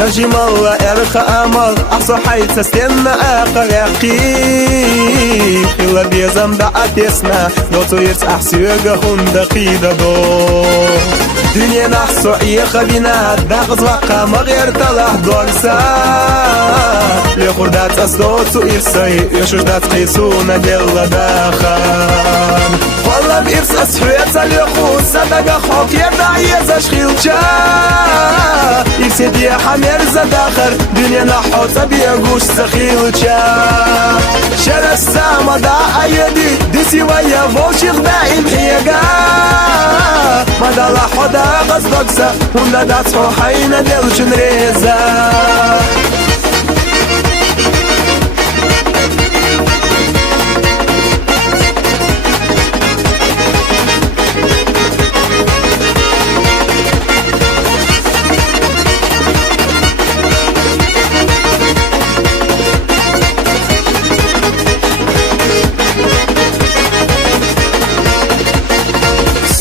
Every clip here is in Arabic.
سجم الله إرخ أمل أحصو حيث استنى آخر يقين خلا بيزم دعتسنا دوتو يرس أحسيوغ هند قيدة دو دنيا نحصو إيخ بنا داغز وقا مغير تلح دورسا لخوردات أصدوتو إرسي يشوش دات قيسونا دل داخل والله بإرس أسحوية لخو صدق خوك يدعي زشخيلشا إرسي دي حمير زداخر دنيا نحوطة بيقوش سخيلشا شر السامة دا أيدي ديسي ويا فوشيخ دائم حيقا مدى لحودا غزدقسا هندا داتسو حينا دلشن ريزا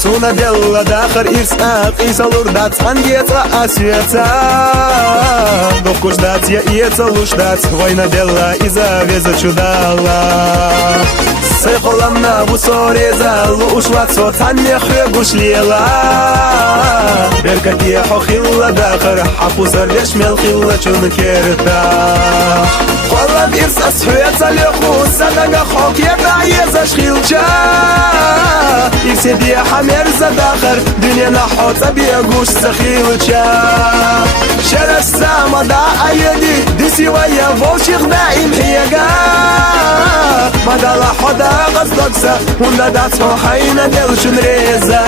Суна белла дахар ирсак Исалур дац ангеца асвеца Довку ждать я иеца лушдать Война белла иза веза чудала Сыхолам на вусореза Лушлат сотан нехве гушлела Беркат я хохилла дахар Хапузар дешмел хилла чун керта والله بإرس أسحوية لخو صدق خوك يدعي زشخيلشا إرسي دي حمير زداخر دنيا نحوطة بيقوش سخيلشا شر السامة دا أيدي ديسي ويا فوشيخ دائم حيقا مدى لحودا غزدقسا هندا داتسو حينا دلشن ريزا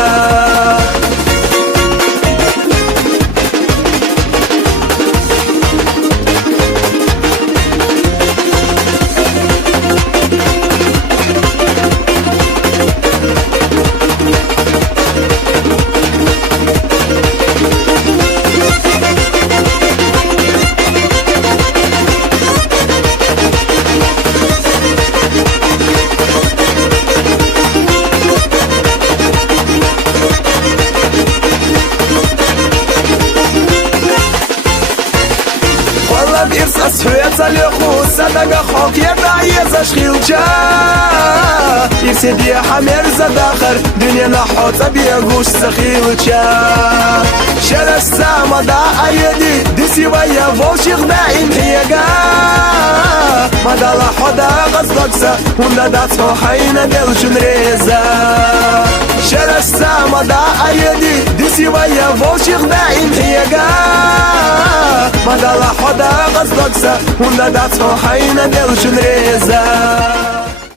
بإرس أسحوية لخو صدق خوك يدعي زشخيلشا إرسي دي حمير زداخر دنيا نحوطة بيقوش سخيلشا شر السامة دا أيدي ديسي ويا فوشيخ دائم حيقا مدى لحودا غزدقسا هندا داتسو حينا دلشن ريزا شر السامة دا أيدي ديسي ويا فوشيخ دائم حيقا مدى لحودا غزدقسا هندا داتسو حينا دلشن ريزا